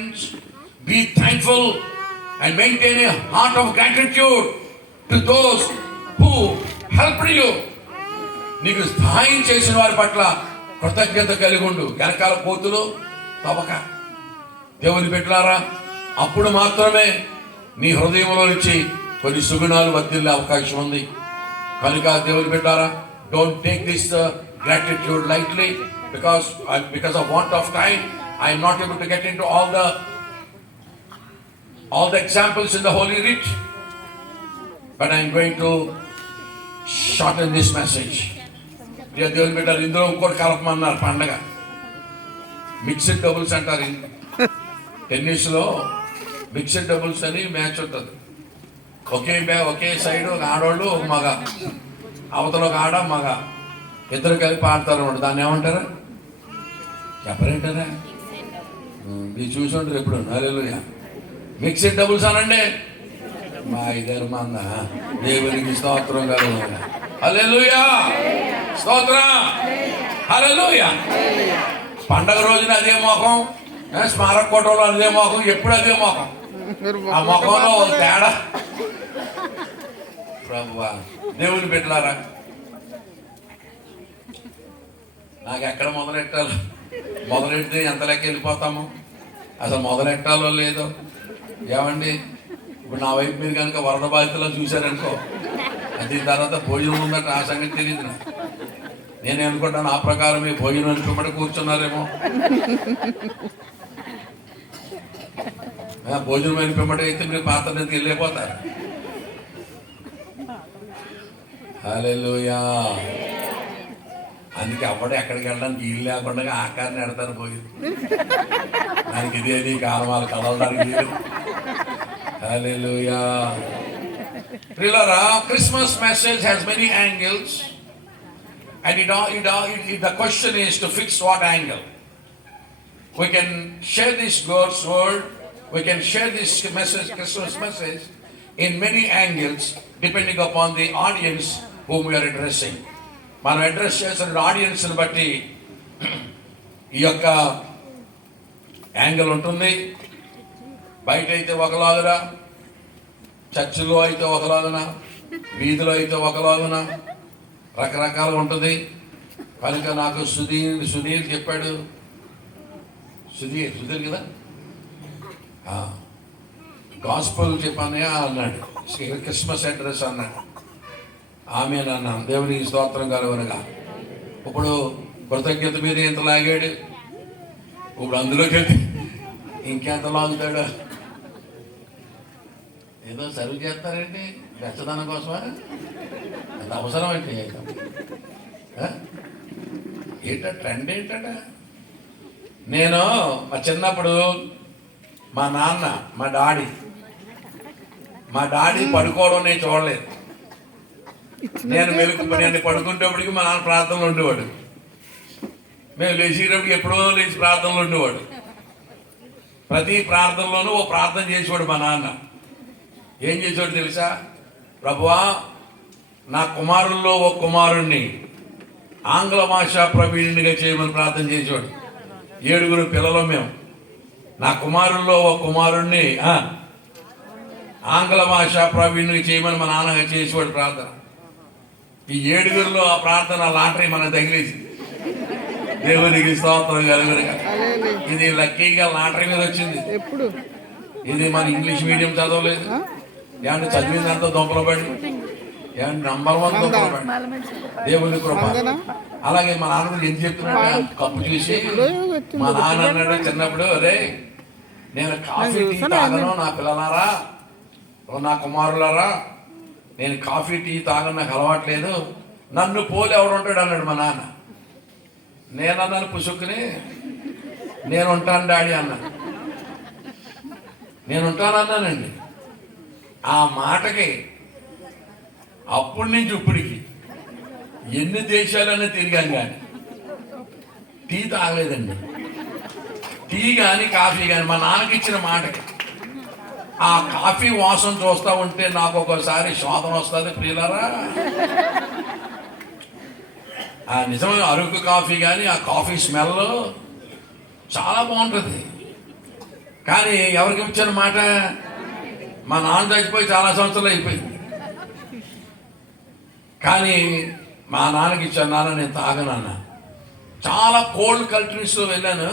friends. Be thankful and maintain a heart of gratitude to those who helped you. నీకు సహాయం చేసిన వారి పట్ల కృతజ్ఞత కలిగి ఉండు. వెనకాల కోతులు తవ్వక. దేవుని బిడ్డలారా, అప్పుడు మాత్రమే నీ హృదయంలో నుంచి కొన్ని సుగుణాలు వర్ధిల్లే అవకాశం ఉంది. కనుక దేవుని బిడ్డలారా, don't take this gratitude lightly, because of want of time I am not able to get into all the examples in the Holy Writ, but I am going to shorten this message. దేవుని బిడ్డలు, ఇందులో ఇంకోటి కలపమన్నారు. పండగ mixed doubles అంటారు. టెన్నిస్లో mixed doubles అని match ఉంటుంది. ఒకే side ఒక ఆడవాళ్ళు ఒక మగ, అవతల ఒక ఆడ మగ, ఇద్దరు కలిపి ఆడతారు అన్నమాట. దాన్ని ఏమంటారా? చెప్పరేంటారా? మీరు చూసి ఉంటారు ఎప్పుడు. హల్లెలూయా. మిక్స్డ్ డబుల్స్ అనండి. మా ఇద్దరు మంద దేవునికి స్తోత్రం కలుగును. హల్లెలూయా, స్తోత్రం, హల్లెలూయా. పండగ రోజున అదే మోకం, స్మారక కోటలో అదే మోకం, ఎప్పుడు అదే మోకం. ఆ మోకంలో తేడా. ప్రభువా, దేవుని బిడ్డలారా, నాకు ఎక్కడ మొదలెడితే ఎంత లెక్క వెళ్ళిపోతాము. అసలు మొదలెట్టాలో లేదో. ఏమండి, ఇప్పుడు నా వైపు మీరు కనుక వరద బాధితుల్లో చూశారనుకో, దీని తర్వాత భోజనం ఉందంటే ఆ సంగతి తెలియదు నాకు. నేనే అనుకుంటాను ఆ ప్రకారం మీ భోజనం అనుకోబడి కూర్చున్నారేమో. భోజనం అనిపించబడి అయితే మీరు పాత్ర నుంచి వెళ్ళిపోతారు. హల్లెలూయా. అందుకే అప్పుడే ఎక్కడికి వెళ్ళడానికి వీలు లేకుండా ఆకారాన్ని ఎడతాను పోయి. దానికి ఇదేది కాలమాలు కదలడానికి వీలు. హల్లెలూయా. ప్రియులారా, Christmas message has many angles, and the question is to fix what angle. We can share this God's word, we can share this message, Christmas message, in many angles depending upon the audience whom we are addressing. మనం address చేస్తున్న ఆడియన్స్ని బట్టి ఈ యొక్క angle ఉంటుంది. బయట అయితే ఒకలాగున, చర్చిలో అయితే ఒకలాగున, వీధిలో అయితే ఒకలాగున, రకరకాలుగా ఉంటుంది. కనుక నాకు సుధీర్ చెప్పాడు. సుధీర్ కదా, గాస్పుల్ చెప్పానే అన్నాడు. క్రిస్మస్ అడ్రస్ అన్నాడు. ఆమె నాన్న దేవునికి స్తోత్రం కలుగునుగా. ఇప్పుడు కృతజ్ఞత మీద ఎంత లాగాడు, ఇప్పుడు అందులోకి వెళ్ళి ఇంకెంత లాగుతాడు. ఏదో సర్వ్ చేస్తారండి వెచ్చదనం కోసమా? అది అవసరం అంటే ఏంట ట్రెండ్ ఏంటట. నేను మా చిన్నప్పుడు మా నాన్న మా డాడీ పడుకోవడం నేను చూడలేదు. నేను పడుకునేటప్పటికి మా నాన్న ప్రార్థనలు ఉండేవాడు. మేము లేచేటప్పటికి ఎప్పుడో లేచి ప్రార్థనలు ఉండేవాడు. ప్రతి ప్రార్థనలోనూ ఓ ప్రార్థన చేసేవాడు మా నాన్న. ఏం చేసేవాడు తెలుసా? ప్రభువా, నా కుమారుల్లో ఓ కుమారుణ్ణి ఆంగ్ల భాషా ప్రవీణునిగా చేయమని ప్రార్థన చేసేవాడు. 7 పిల్లలు మేము. నా కుమారుల్లో ఓ కుమారుణ్ణి ఆంగ్ల భాషా ప్రవీణునిగా చేయమని మా నాన్నగా చేసేవాడు ప్రార్థన. ఈ 7 ఆ ప్రార్థన లాటరీ మనకు తగిలేసింది. దేవునికి స్తోత్రం కలుగునుగా. ఇది లక్కీగా లాటరీ మీద వచ్చింది. ఇది మన ఇంగ్లీష్ మీడియం చదవలేదు. ఏమంటే చదివిందంతా దొంపలు పడి, ఏమంటే నంబర్ 1 దొంపలు పడి. దేవుని కృప. అలాగే మా నాన్న ఏం చెప్తున్నాడు, కప్పు చూసి మా నాన్న అన్నాడు చిన్నప్పుడు, అరే నేను కాఫీ టీ తాగను నా పిల్లలారా, నా కుమారులారా, నేను కాఫీ టీ తాగను, నాకు అలవాట్లేదు, నన్ను పోలి ఎవరు ఉంటాడు అన్నాడు మా నాన్న. నేనన్నాను పుసుక్కుని, నేను ఉంటాను డాడీ అన్నా. నేను ఉంటానన్నానండి. ఆ మాటకి అప్పటి నుంచి ఇప్పటికి ఎన్ని దేశాలనే తిరిగాం, కానీ టీ తాగలేదండి. టీ కానీ కాఫీ కానీ మా నాన్నకి ఇచ్చిన మాటకి ఆ కాఫీ వాసన చూస్తూ ఉంటే నాకు ఒకసారి శోధన వస్తుంది ప్రియులారా. ఆ నిజమైన అరుకు కాఫీ కానీ ఆ కాఫీ స్మెల్ చాలా బాగుంటుంది. కానీ ఎవరికి ఇచ్చిన మాట? మా నాన్న చచ్చిపోయి చాలా సంవత్సరాలు అయిపోయింది, కానీ మా నాన్నకి ఇచ్చాను, నాన్న నేను తాగనన్నా. చాలా కోల్డ్ కంట్రీస్లో వెళ్ళాను,